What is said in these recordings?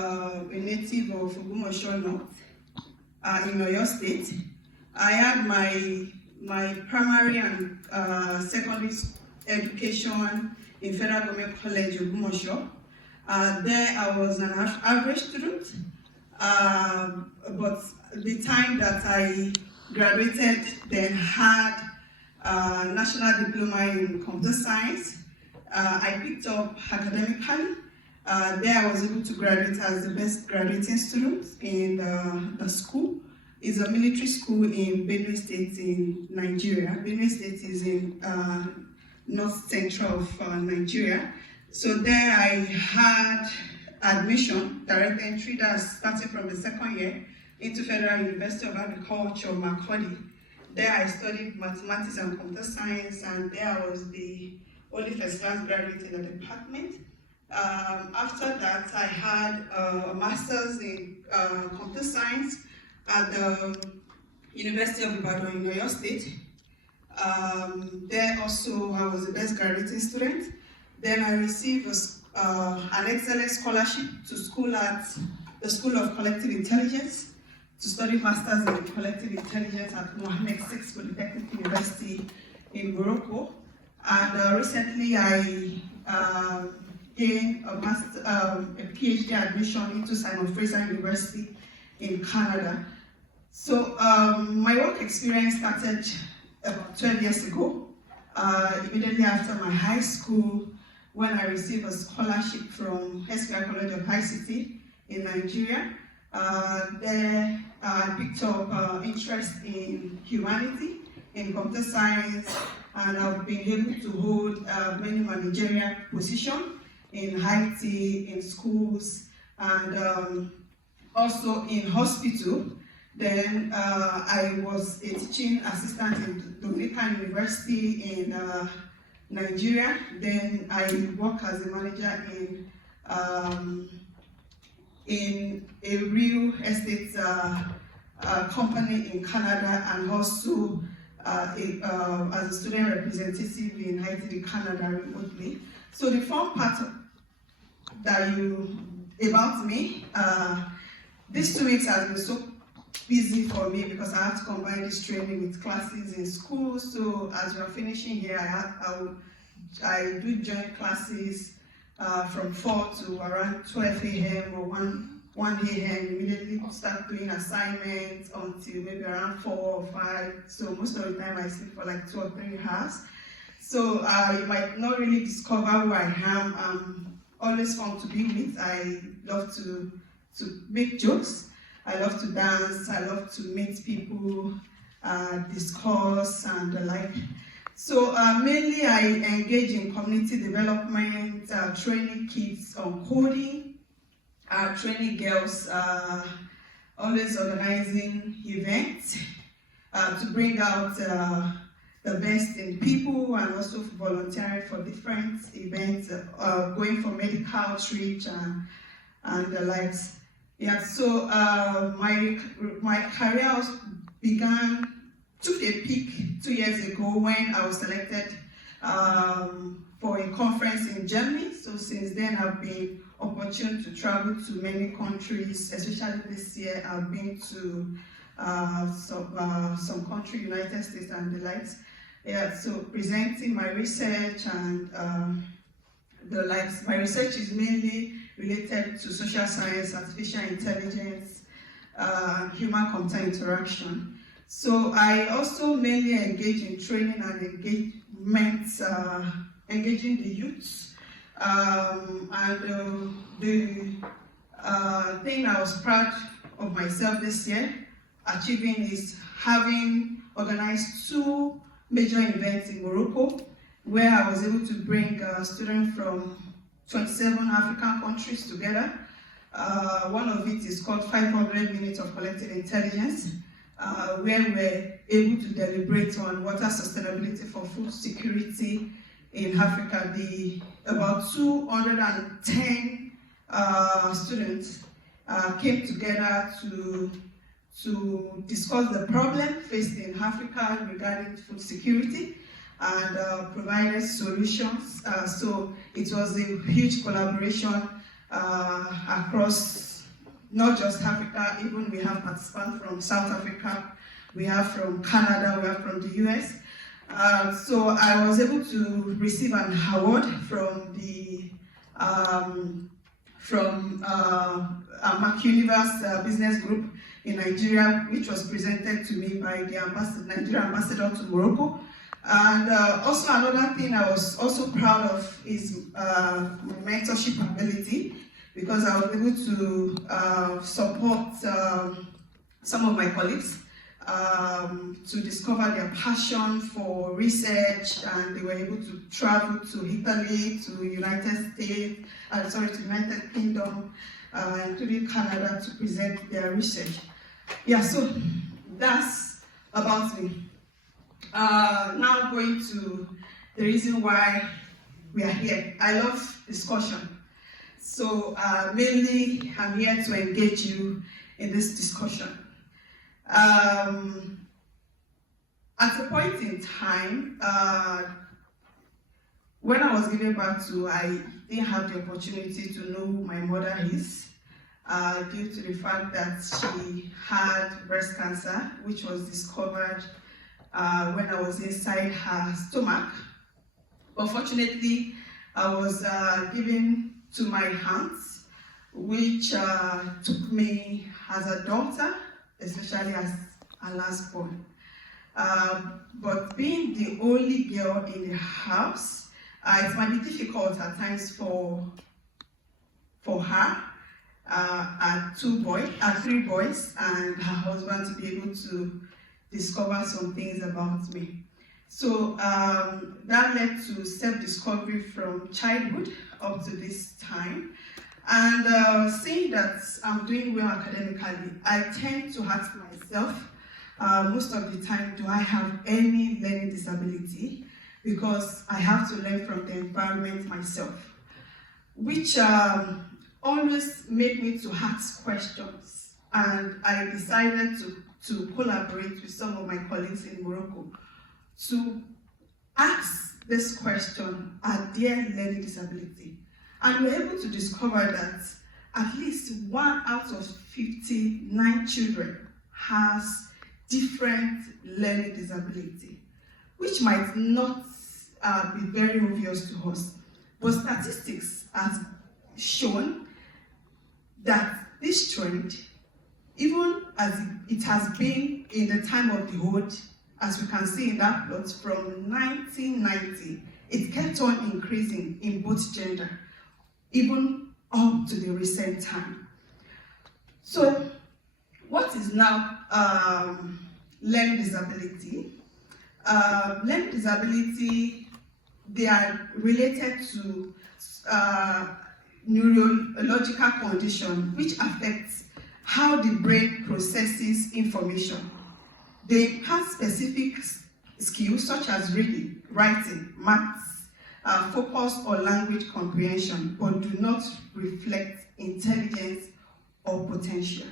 a native of Ogumosho North in Oyo State. I had my primary and secondary education in Federal Government College Ogumosho. There I was an average student, but the time that I graduated, then had a national diploma in computer science. I picked up academically. There I was able to graduate as the best graduating student in the school. It's a military school in Benue State in Nigeria. Benue State is in north central of Nigeria. So there I had admission, direct entry, that started from the second year into Federal University of Agriculture, Makurdi. There I studied mathematics and computer science, and there I was the only first class graduate in the department. After that, I had a master's in computer science at the University of Ibadan in Oyo State. There also I was the best graduating student. Then I received an excellent scholarship to school at the School of Collective Intelligence to study masters in collective intelligence at Mohammed VI Polytechnic University in Morocco. And recently I gained a PhD admission into Simon Fraser University in Canada. So my work experience started about 12 years ago, immediately after my high school, when I received a scholarship from SPI College of ICT in Nigeria. There I picked up interest in humanity, in computer science, and I've been able to hold many managerial positions in IT, in schools, and also in hospital. Then I was a teaching assistant in Dominican University in Nigeria. Then I work as a manager in a real estate company in Canada, and also as a student representative in ITD Canada remotely. So the fun part about me, these 2 weeks have been so busy for me because I have to combine this training with classes in school. So as we're finishing here, I do join classes from 4 to around 12 a.m. or 1 a.m. Immediately start doing assignments until maybe around 4 or 5. So most of the time I sleep for like 2 or 3 hours. So you might not really discover who I am. I'm always fun to be with. I love to make jokes. I love to dance. I love to meet people, discuss, and the like. So mainly I engage in community development, training kids on coding, training girls, always organizing events to bring out the best in people, and also volunteering for different events, going for medical outreach and the likes. Yeah, so my career took a peak 2 years ago when I was selected for a conference in Germany. So since then I've been opportune to travel to many countries, especially this year I've been to some country, United States and the likes. Yeah, so presenting my research and the likes. My research is mainly related to social science, artificial intelligence, human-computer interaction. So I also mainly engage in training and engagement, engaging the youth. And the thing I was proud of myself this year achieving is having organized 2 major events in Morocco, where I was able to bring students from 27 African countries together. One of it is called 500 Minutes of Collective Intelligence, where we're able to deliberate on water sustainability for food security in Africa. About 210 students came together to discuss the problem faced in Africa regarding food security, and provided solutions. So it was a huge collaboration across not just Africa, even we have participants from South Africa, we have from Canada, we have from the US. So I was able to receive an award from the Mac Universe Business Group in Nigeria, which was presented to me by the Nigerian ambassador to Morocco. And also another thing I was also proud of is my mentorship ability, because I was able to support some of my colleagues to discover their passion for research, and they were able to travel to Italy, to United Kingdom, including Canada, to present their research. Yeah, so that's about me. Now going to the reason why we are here. I love discussion. So mainly I'm here to engage you in this discussion. At a point in time, when I was given birth to, I didn't have the opportunity to know who my mother is, due to the fact that she had breast cancer, which was discovered when I was inside her stomach. But fortunately, I was given to my aunts, which took me as a daughter, especially as a last born. But being the only girl in the house, it might be difficult at times for her, three boys, and her husband to be able to discover some things about me. So that led to self-discovery from childhood up to this time. And seeing that I'm doing well academically, I tend to ask myself, most of the time, do I have any learning disability? Because I have to learn from the environment myself, which always made me to ask questions. And I decided to collaborate with some of my colleagues in Morocco to ask this question, are there learning disability? And we're able to discover that at least 1 out of 59 children has different learning disability, which might not be very obvious to us. But statistics has shown that this trend, even as it has been in the time of the old, as we can see in that plot from 1990, it kept on increasing in both gender, even up to the recent time. So, what is now learning disability? Learning disability, they are related to neurological condition which affects how the brain processes information. They have specific skills such as reading, writing, maths, focus or language comprehension, but do not reflect intelligence or potential.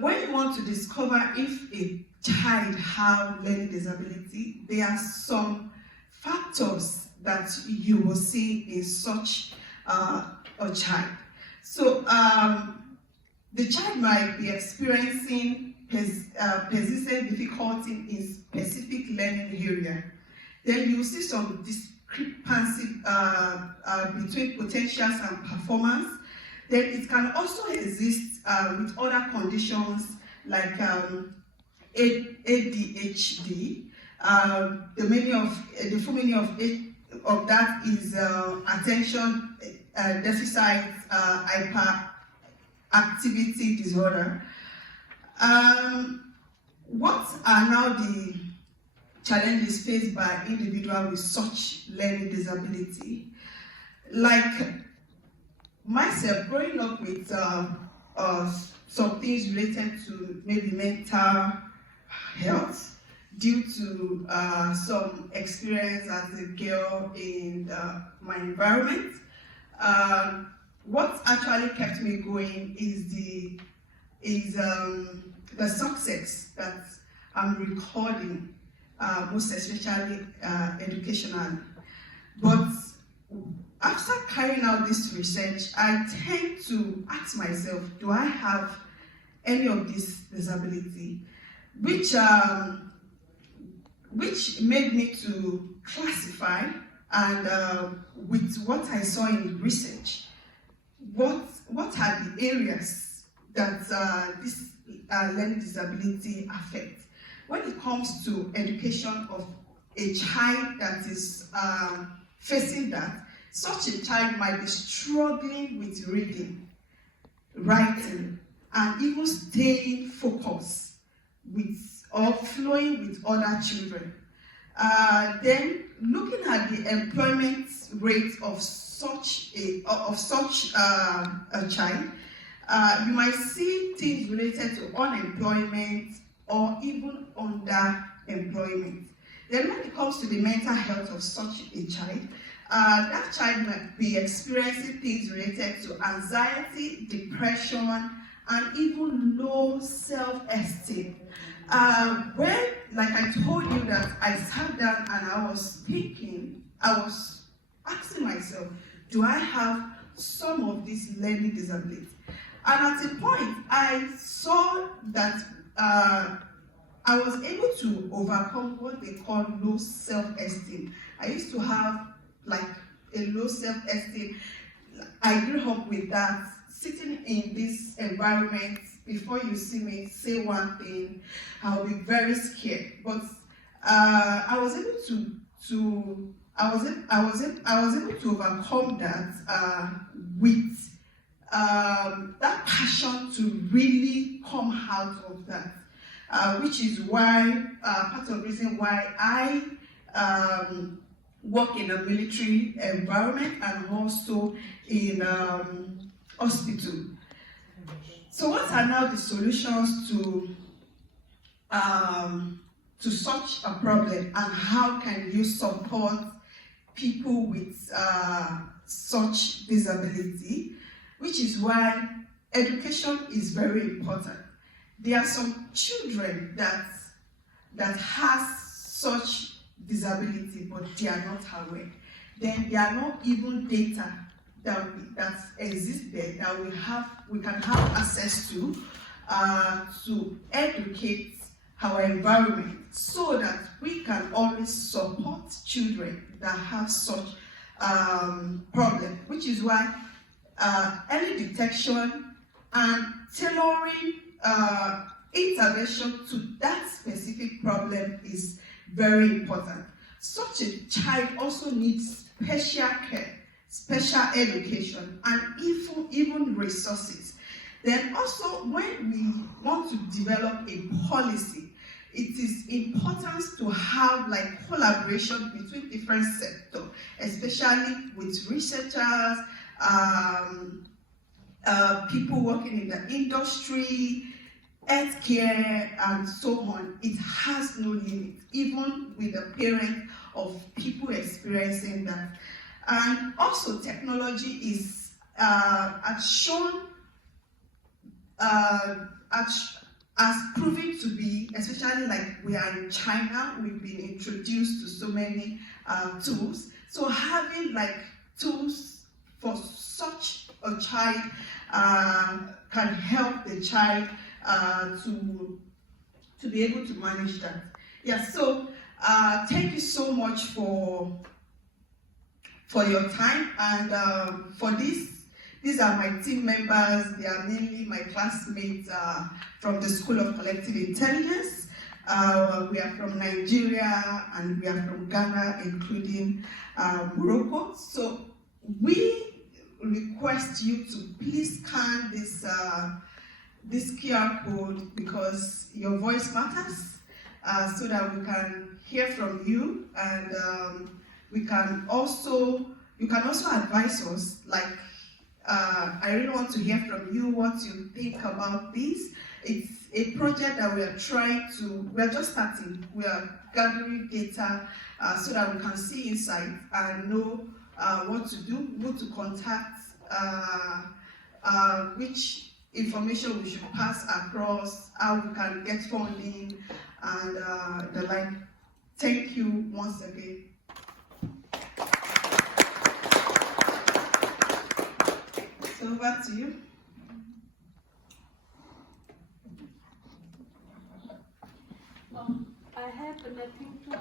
When you want to discover if a child has learning disability, there are some factors that you will see in such a child. So the child might be experiencing persistent difficulty in specific learning area. Then you see some discrepancy between potentials and performance. Then it can also exist with other conditions like ADHD. The full meaning of that is attention deficit hyperactivity disorder. What are now the challenges faced by individuals with such learning disability? Like myself, growing up with some things related to maybe mental health due to some experience as a girl in my environment. What actually kept me going is the success that I'm recording, most especially educational. But after carrying out this research, I tend to ask myself, do I have any of this disability? Which made me to classify, and with what I saw in research, what are the areas that this learning disability affects? When it comes to education of a child that is facing that, such a child might be struggling with reading, writing, and even staying focused or flowing with other children. Then looking at the employment rate of such a child, you might see things related to unemployment or even underemployment. Then when it comes to the mental health of such a child, that child might be experiencing things related to anxiety, depression, and even low self-esteem. When, like I told you that I sat down and I was thinking, I was asking myself, do I have some of these learning disabilities? And at a point, I saw that I was able to overcome what they call low self-esteem. I used to have like a low self-esteem. I grew up with that, sitting in this environment. Before you see me say one thing, I'll be very scared. But I was able to overcome that with that passion to really come out of that, which is why part of the reason why I work in a military environment and also in hospital. So what are now the solutions to such a problem, and how can you support people with such disability? Which is why education is very important. There are some children that has such disability, but they are not aware. Then there are not even data that exists there that we can have access to educate our environment, so that we can always support children that have such problem. Which is why early detection and tailoring intervention to that specific problem is very important. Such a child also needs special care, special education, and even resources. Then also, when we want to develop a policy, it is important to have like collaboration between different sectors, especially with researchers, people working in the industry, healthcare, and so on. It has no limit, even with the parents of people experiencing that. And also, technology is has shown as proving to be, especially like we are in China, we've been introduced to so many tools. So having like tools for such a child can help the child to be able to manage that. Yeah, so thank you so much for your time, and for this. These are my team members. They are mainly my classmates from the School of Collective Intelligence. We are from Nigeria, and we are from Ghana, including Morocco. So we request you to please scan this QR code, because your voice matters, so that we can hear from you, and you can also advise us, like, I really want to hear from you what you think about this. It's a project that we're just starting. We are gathering data so that we can see insight and know what to do, who to contact, which information we should pass across, how we can get funding, and the like. Thank you once again. over to you. I have nothing to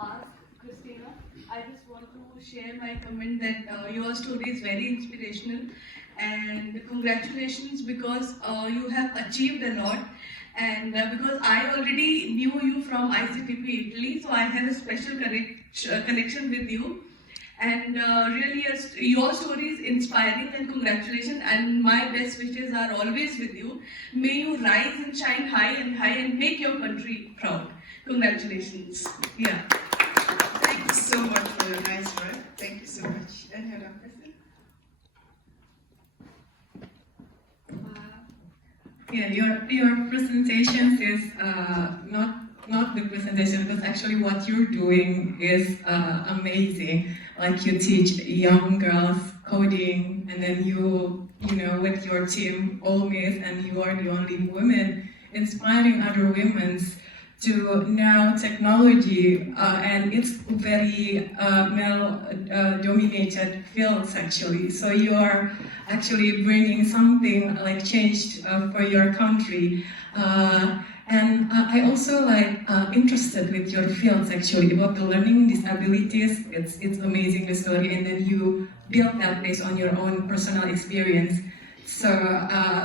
ask Christina. I just want to share my comment that your story is very inspirational, and congratulations because you have achieved a lot, and because I already knew you from ICTP Italy, so I have a special connection with you. And really, your story is inspiring, and congratulations, and my best wishes are always with you. May you rise and shine high and make your country proud. Congratulations. Yeah. Thank you so much for your nice word. Thank you so much. Any other question? Yeah, your presentations is not the presentation, because actually what you're doing is amazing. Like you teach young girls coding, and then you know, with your team, always, and you are the only woman inspiring other women to know technology, and it's very male-dominated fields actually. So you are actually bringing something like change for your country. And I also interested with your fields actually about the learning disabilities. It's amazing the story, and then you built that based on your own personal experience. So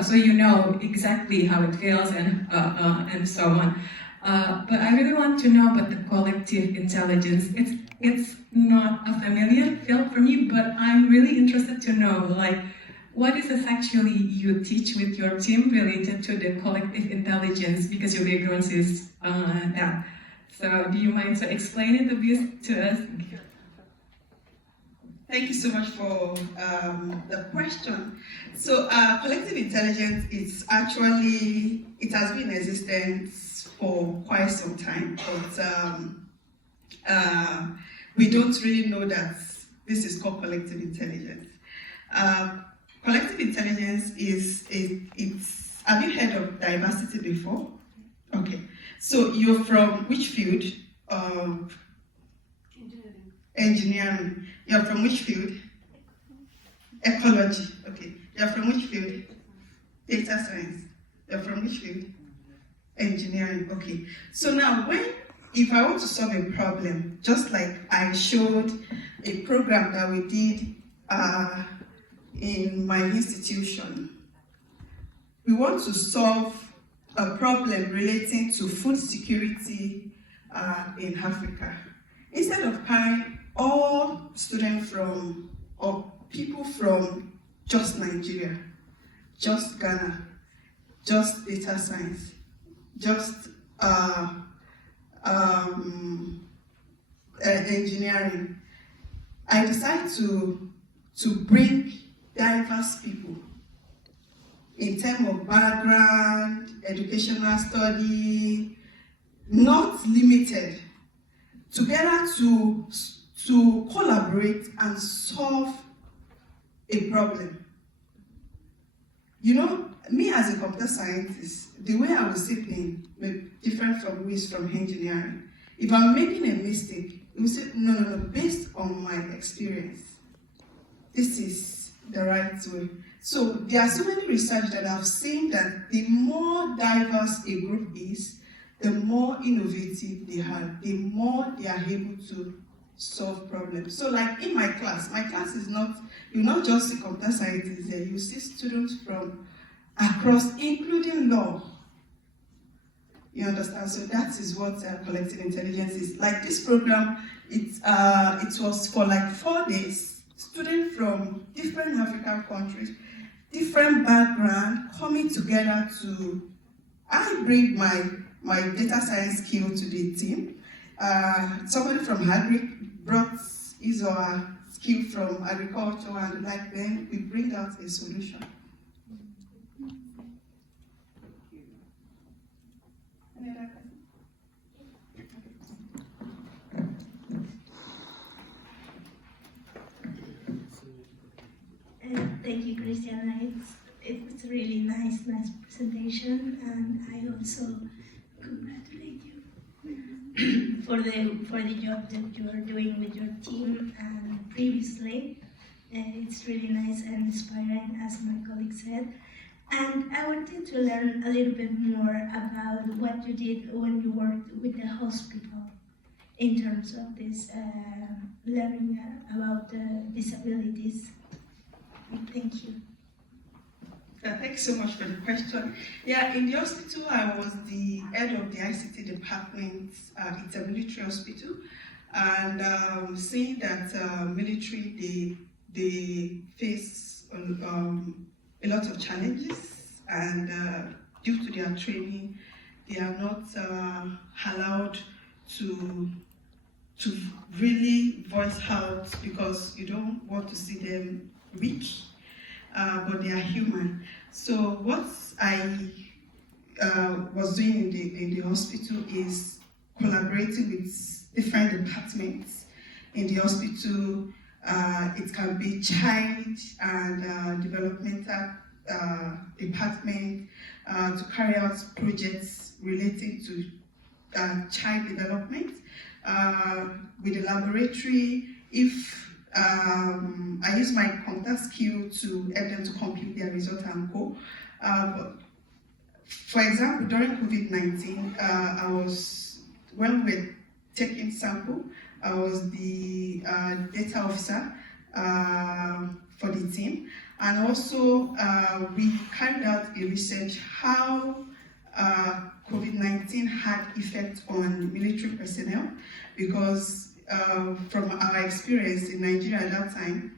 so you know exactly how it feels and so on. But I really want to know about the collective intelligence. It's not a familiar field for me, but I'm really interested to know what is this actually you teach with your team related to the collective intelligence, because your background is that. So do you mind to explain it a bit to us? Thank you so much for the question. So collective intelligence is actually, it has been in existence for quite some time, but we don't really know that this is called collective intelligence. Collective intelligence it's, have you heard of diversity before? Okay, so you're from which field? Engineering. You're from which field? Ecology. Okay. You're from which field? Data science. You're from which field? Engineering. Okay. So now, if I want to solve a problem, just like I showed a program that we did in my institution, we want to solve a problem relating to food security in Africa. Instead of carrying all students from, or people from just Nigeria, just Ghana, just data science, just engineering, I decided to bring diverse people in terms of background, educational study, not limited, together to collaborate and solve a problem. You know, me as a computer scientist, the way I was see things may be different from who is from engineering. If I'm making a mistake, it will say, no, based on my experience, this is the right way. So there are so many research that I've seen that the more diverse a group is, the more innovative they are, the more they are able to solve problems. So like in my class is not, you not just see computer scientists there, you see students from across, including law. You understand? So that is what collective intelligence is. Like this program, it was for like 4 days, students from different African countries, different background, coming together to, I bring my data science skill to the team. Somebody from Agri brought his or her skill from agriculture, and like then we bring out a solution. Any other question? Thank you, Christiana. It's a really nice presentation, and I also congratulate you for the job that you are doing with your team. And previously, It's really nice and inspiring, as my colleague said. And I wanted to learn a little bit more about what you did when you worked with the hospital in terms of this learning about disabilities. Thank you. Thanks so much for the question. Yeah, in the hospital, I was the head of the ICT department. It's a military hospital, and seeing that military, they face a lot of challenges, and due to their training, they are not allowed to really voice out, because you don't want to see them weak, but they are human. So what I was doing in the hospital is collaborating with different departments in the hospital. It can be child and developmental department to carry out projects relating to child development. With the laboratory, if I use my contact skill to help them to complete their result and go. For example, during COVID-19, when we were taking sample, I was the data officer for the team, and also we carried out a research how COVID-19 had effect on military personnel, because from our experience in Nigeria at that time,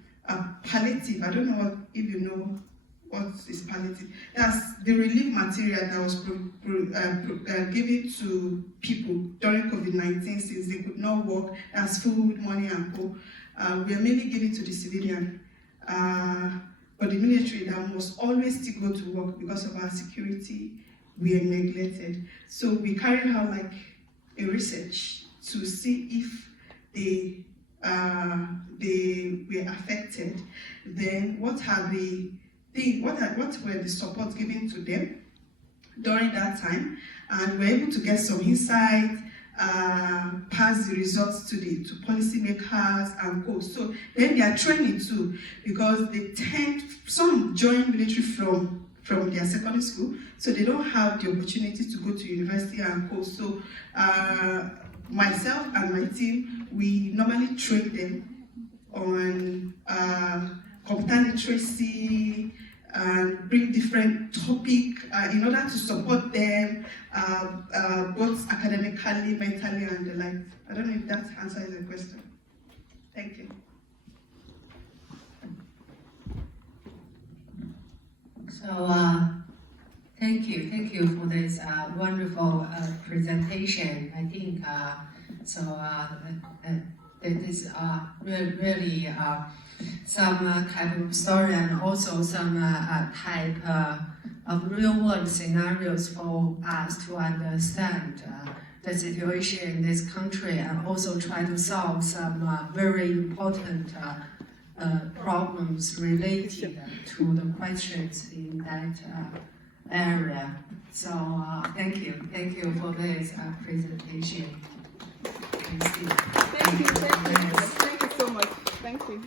palliative, I don't know if you know what is palliative. That's the relief material that was given to people during COVID-19, since they could not work. That's food, money, and co. We are mainly giving to the civilian. But the military that must always still go to work because of our security, we are neglected. So we carried out like a research to see if they were affected. Then what were the supports given to them during that time, and we're able to get some insight, pass the results to policymakers and co. So then they are training too, because some join military from their secondary school, so they don't have the opportunity to go to university and co. So myself and my team, we normally train them on computer literacy, and bring different topic in order to support them both academically, mentally, and the like. I don't know if that answers the question. Thank you. So thank you for this wonderful presentation. I think it is really some kind of story, and also some type of real-world scenarios for us to understand the situation in this country, and also try to solve some very important problems related to the questions in that area. So thank you for this presentation. Thank you so much. Thank you.